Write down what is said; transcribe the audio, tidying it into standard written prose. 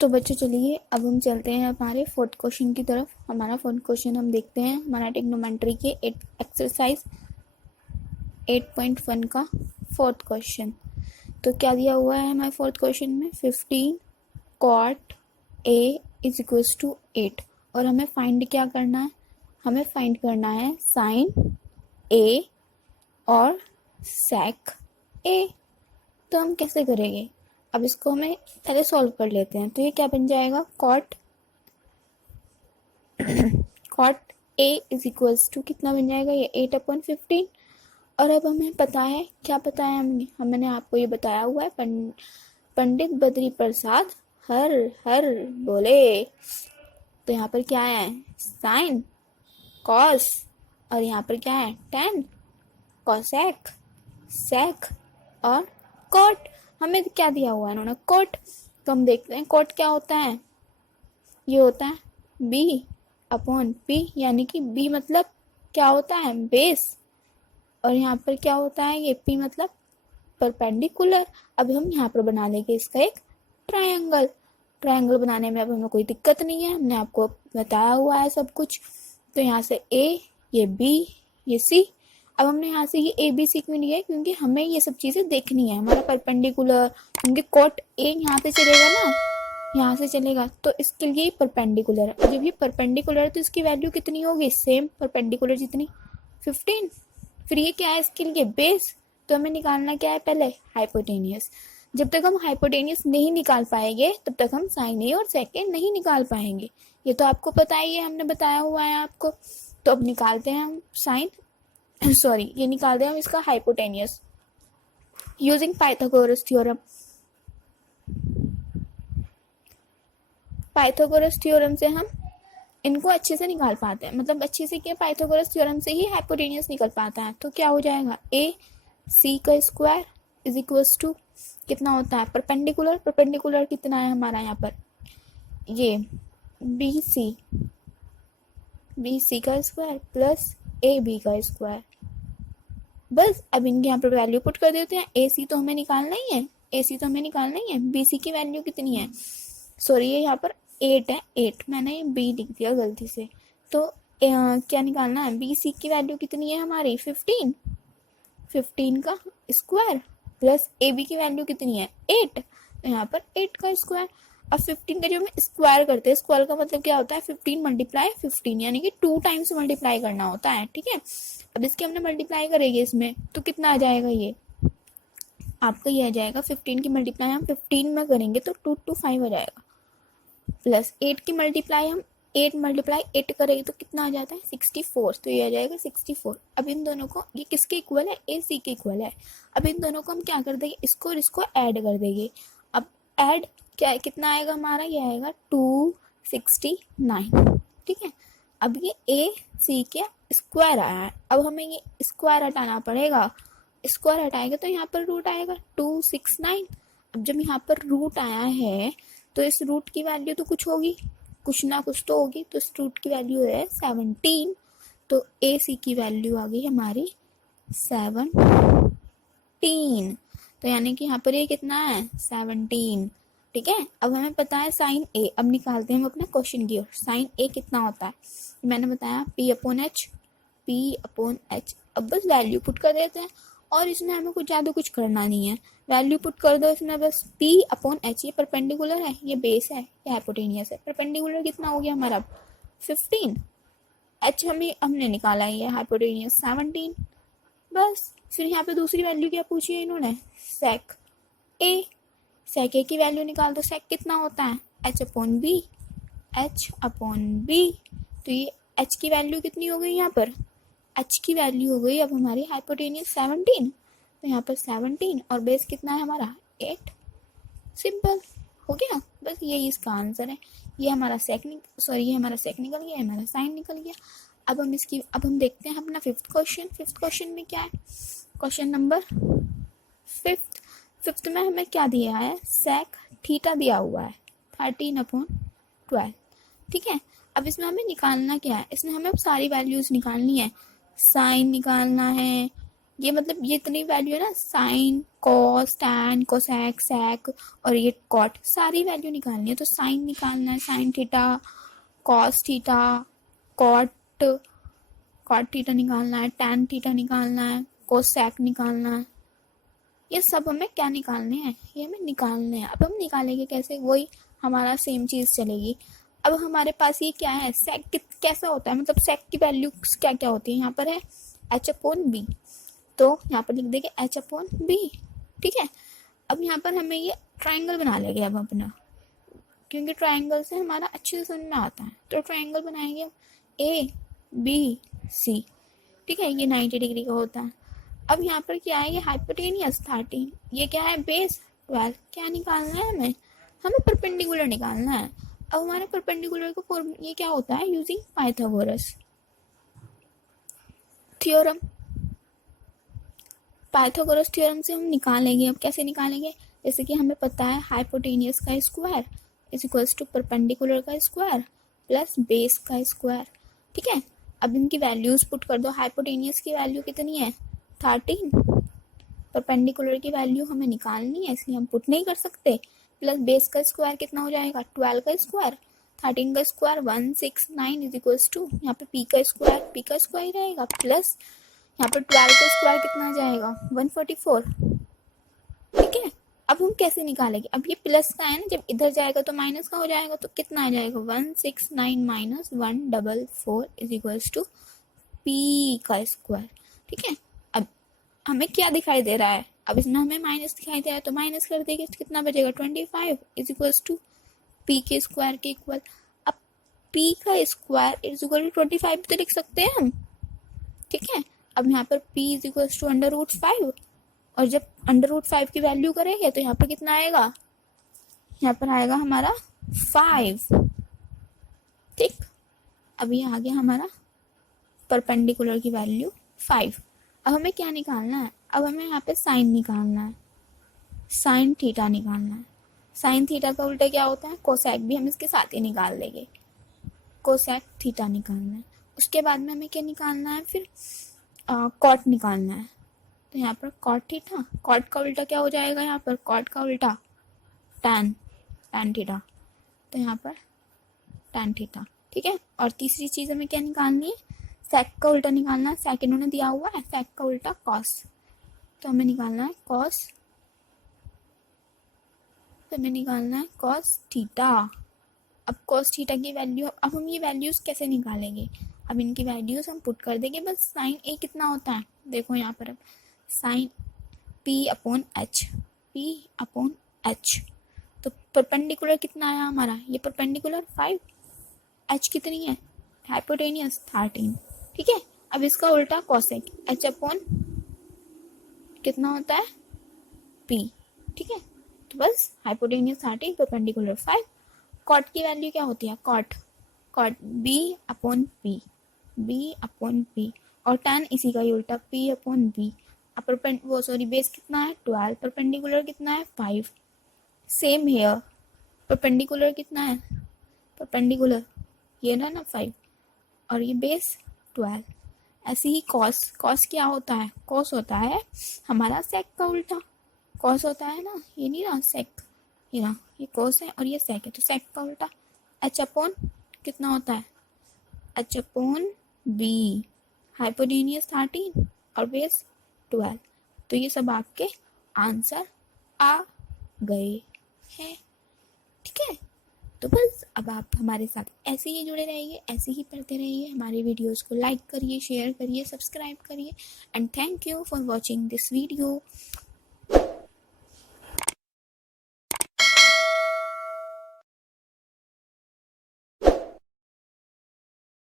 तो बच्चों चलिए अब हम चलते हैं हमारे फोर्थ क्वेश्चन की तरफ। हमारा फोर्थ क्वेश्चन हम देखते हैं हमारा ट्रिग्नोमेट्री के एक्सरसाइज 8.1 का फोर्थ क्वेश्चन। तो क्या दिया हुआ है हमारे फोर्थ क्वेश्चन में 15 cot a is equals to 8 और हमें फाइंड क्या करना है, हमें फाइंड करना है साइन a और sec a। तो हम कैसे करेंगे, अब इसको हमें पहले सॉल्व कर लेते हैं। तो ये क्या बन जाएगा cot a is equals to कितना बन जाएगा, ये 8/15। और अब हमें पता है, क्या पता है हमने आपको ये बताया हुआ है, पंडित बद्री प्रसाद हर हर बोले। तो यहाँ पर क्या है, साइन कॉस और यहाँ पर क्या है टेन, कॉसेक सेक और कोट। हमें क्या दिया हुआ है इन्होंने, कोट। तो हम देखते हैं कोट क्या होता है, ये होता है b/p, यानी कि b मतलब क्या होता है बेस, और यहाँ पर क्या होता है ये p मतलब परपेंडिकुलर। अब हम यहाँ पर बना लेंगे इसका एक ट्रायंगल। ट्रायंगल बनाने में अब हमें कोई दिक्कत नहीं है, हमने आपको बताया हुआ है सब कुछ। तो यहाँ से a, ये b, ये c। अब हमने यहाँ से ये ए बी सी क्यों लिया है, क्योंकि हमें ये सब चीज़ें देखनी है, हमारा परपेंडिकुलर, क्योंकि कोट ए यहाँ से चलेगा ना, यहाँ से चलेगा, तो इसके लिए परपेंडिकुलर है। जब ये परपेंडिकुलर है तो इसकी वैल्यू कितनी होगी, सेम परपेंडिकुलर जितनी 15। फिर ये क्या है इसके लिए बेस, तो हमें निकालना क्या है पहले हाइपोटेनियस। जब तक हम हाइपोटेनियस नहीं निकाल पाएंगे तब तक हम साइन ए और सेक ए नहीं निकाल पाएंगे, ये तो आपको पता ही है, हमने बताया हुआ है आपको। तो अब निकालते हैं हम साइन सॉरी ये निकालते हैं हम इसका hypotenuse using Pythagoras theorem. Pythagoras theorem से हम इनको अच्छे से निकाल पाते हैं, मतलब अच्छे से क्या, पाइथागोरस थ्योरम से ही हाइपोटेनियस निकल पाता है। तो क्या हो जाएगा, ए सी का स्क्वायर इज इक्वल्स टू कितना होता है परपेंडिकुलर, परपेंडिकुलर कितना है हमारा यहाँ पर, ये बी सी का स्क्वायर प्लस ए बी का स्क्वायर। बस अब इनके यहाँ पर वैल्यू पुट कर देते हैं। ए सी तो हमें निकालना ही है, ए सी तो हमें निकालना ही है। बी सी की वैल्यू कितनी है, सॉरी ये यहाँ पर 8 है, 8 मैंने ये बी लिख दिया गलती से। तो क्या निकालना है, बी सी की वैल्यू कितनी है हमारी 15, 15 का स्क्वायर प्लस ए बी की वैल्यू कितनी है 8, तो यहाँ पर 8 का स्क्वायर। अब 15 का जो हम स्क्वायर करते हैं, स्क्वायर का मतलब क्या होता है 15 मल्टीप्लाई 15, यानी कि 2 टाइम्स मल्टीप्लाई करना होता है, ठीक है। अब इसके हमने मल्टीप्लाई करेंगे इसमें, तो कितना आ जाएगा, ये आपका ये आ जाएगा 15 की मल्टीप्लाई हम 15 में करेंगे तो 2 to 5 आ जाएगा, प्लस 8 की मल्टीप्लाई हम 8 मल्टीप्लाई 8 करेंगे तो कितना आ जाता है 64, तो ये आ जाएगा 64। अब इन दोनों को, ये किसके इक्वल है, ए सी के इक्वल है। अब इन दोनों को हम क्या कर देंगे, इसको और इसको ऐड कर देंगे। अब ऐड क्या कितना आएगा हमारा, ये आएगा 269, ठीक है। अब ये ए सी के स्क्वायर आया है, अब हमें ये स्क्वायर हटाना पड़ेगा, स्क्वायर हटाएगा तो यहाँ पर रूट आएगा 269। अब जब यहाँ पर रूट आया है तो इस रूट की वैल्यू तो कुछ होगी, कुछ ना कुछ तो होगी, तो इस रूट की वैल्यू है 17। तो ए सी की वैल्यू आ गई हमारी 17, तो यानी कि यहाँ पर ये कितना है 17, ठीक है। अब हमें पता है साइन ए, अब निकालते हैं हम अपना क्वेश्चन की ओर। साइन ए कितना होता है, मैंने बताया P/H। अब बस वैल्यू पुट कर देते हैं और इसमें हमें कुछ ज़्यादा कुछ करना नहीं है, वैल्यू पुट कर दो इसमें बस P/H। ये परपेंडिकुलर है, ये बेस है, ये हाइपोटेनियस है। परपेंडिकुलर कितना हो गया हमारा 15, H हमने निकाला है, ये हाइपोटेनियस 17। बस फिर यहाँ पे दूसरी वैल्यू क्या पूछी है इन्होंने, सेक ए। सेक ए की वैल्यू निकाल दो, सेक कितना होता है H/B, H/B। तो ये H की वैल्यू कितनी हो गई यहाँ पर, H की वैल्यू हो गई अब हमारी हाइपोटेनियस 17, तो यहाँ पर 17 और बेस कितना है हमारा 8। सिंपल हो गया, बस यही इसका आंसर है। ये हमारा सेक निकल गया, हमारा साइन निकल गया। अब हम देखते हैं अपना फिफ्थ क्वेश्चन में क्या है, क्वेश्चन नंबर फिफ्थ में हमें क्या दिया है, सेक थीटा दिया हुआ है 13/12, ठीक है। अब इसमें हमें निकालना क्या है, इसमें हमें सारी वैल्यूज निकालनी है, साइन निकालना है, ये मतलब ये इतनी वैल्यू है ना, साइन, कॉस, टैन, कोसेक, सेक और ये कॉट, सारी वैल्यू निकालनी है। तो साइन निकालना है, sine theta, cos theta, cot cot theta निकालना है, टैन थीटा निकालना है, कोसेक निकालना है। ये सब हमें क्या निकालने हैं, ये हमें निकालने हैं। अब हम निकालेंगे कैसे, वही हमारा सेम चीज़ चलेगी। अब हमारे पास ये क्या है, सेक कैसा होता है, मतलब सेक की वैल्यू क्या क्या होती है। यहाँ पर है एच अपॉन बी, तो यहाँ पर लिख देंगे एच अपॉन बी, ठीक है। अब यहाँ पर हमें ये ट्राइंगल बना लेंगे अब अपना, क्योंकि ट्राइंगल से हमारा अच्छे से समझ में आता है। तो ट्राइंगल बनाएंगे अब ए बी सी, ठीक है, ये 90 डिग्री का होता है। अब यहाँ पर क्या है, ये हाइपोटेनियस 13, ये क्या है बेस 12। क्या निकालना है हमें, हमें परपेंडिकुलर निकालना है। अब हमारे परपेंडिकुलर को फॉर्मूला ये क्या होता है, using Pythagoras theorem. Pythagoras theorem से हम निकालेंगे। अब कैसे निकालेंगे, जैसे कि हमें पता है हाइपोटेनियस का square is equals to perpendicular का स्क्वायर प्लस बेस का स्क्वायर, ठीक है। अब इनकी वैल्यूज पुट कर दो। हाइपोटेनियस की वैल्यू कितनी है 13, परपेंडिकुलर की वैल्यू हमें निकालनी है इसलिए हम पुट नहीं कर सकते। प्लस बेस का स्क्वायर कितना हो जाएगा 12 का स्क्वायर, 13 का स्क्वायर 169 इज इक्वल्स टू, यहाँ पे पी का स्क्वायर ही रहेगा, प्लस यहाँ पर 12 का स्क्वायर कितना आ जाएगा 144, ठीक है। अब हम कैसे निकालेंगे, अब ये प्लस का है ना, जब इधर जाएगा तो माइनस का हो जाएगा, तो कितना आ जाएगा 169 minus 144 is equals to P का स्क्वायर, ठीक है। अब हमें क्या दिखाई दे रहा है, अब इसमें हमें माइनस दिखाई दे रहा है, तो माइनस कर देंगे तो कितना बचेगा 25 इज इक्वल्स टू पी के स्क्वायर के इक्वल। अब पी का स्क्वायर इज इक्वल टू 25 तो लिख सकते हैं हम, ठीक है। अब यहाँ पर p is equals to under root 5, और जब अंडर रूट 5 की वैल्यू करेंगे तो यहाँ पर कितना आएगा, यहाँ पर आएगा हमारा 5, ठीक। अब ये आ गया हमारा परपेंडिकुलर की वैल्यू 5। अब हमें क्या निकालना है, अब हमें यहाँ पे साइन निकालना है, साइन थीटा निकालना है। साइन थीटा का उल्टा क्या होता है कोसेक, भी हम इसके साथ ही निकाल लेंगे, कोसेक थीटा निकालना है। उसके बाद में हमें क्या निकालना है, फिर कॉट निकालना है। तो यहाँ पर कॉट थीटा, कॉट का उल्टा क्या हो जाएगा, यहाँ पर कॉट का उल्टा टैन, टैन थीटा, तो यहाँ पर टैन थीटा, ठीक है। और तीसरी चीज़ हमें क्या निकालनी है, सेक का उल्टा निकालना है। सेक इन्होंने दिया हुआ है, सेक का उल्टा कॉस, तो हमें निकालना है कॉस, तो हमें निकालना है कॉस थीटा। अब कॉस थीटा की वैल्यू, अब हम ये वैल्यूज कैसे निकालेंगे, अब इनकी वैल्यूज हम पुट कर देंगे। बस साइन ए कितना होता है, देखो यहाँ पर अब sine P upon H, P upon H, तो परपेंडिकुलर कितना आया हमारा, ये परपेंडिकुलर 5, एच कितनी है हाइपोटेनियस 13, ठीक है। अब इसका उल्टा कॉसेक, एच अपॉन कितना होता है पी, ठीक है। तो बस हाइपोटेनियस 13 परपेंडिकुलर 5। कॉट की वैल्यू क्या होती है, cot cot B upon P, B upon P, और टैन इसी का ही उल्टा पी अपॉन बी। वो सॉरी बेस कितना है 12, परपेंडिकुलर कितना है 5, सेम हेयर, परपेंडिकुलर कितना है, परपेंडिकुलर ये ना 5 और ये बेस 12। ऐसे ही कॉस, कॉस क्या होता है, कॉस होता है हमारा सेक का उल्टा, कॉस होता है ना, ये नहीं ना सेक, ये ना, ये कॉस है और ये सेक है, तो सेक का उल्टा एच अपॉन कितना होता है, एच अपॉन बी, हाइपोटेनियस 13 और बेस 12। तो ये सब आपके आंसर आ गए हैं, ठीक है। तो बस अब आप हमारे साथ ऐसे ही जुड़े रहिए, ऐसे ही पढ़ते रहिए, हमारे वीडियोस को लाइक करिए, शेयर करिए, सब्सक्राइब करिए, and thank you for watching this video.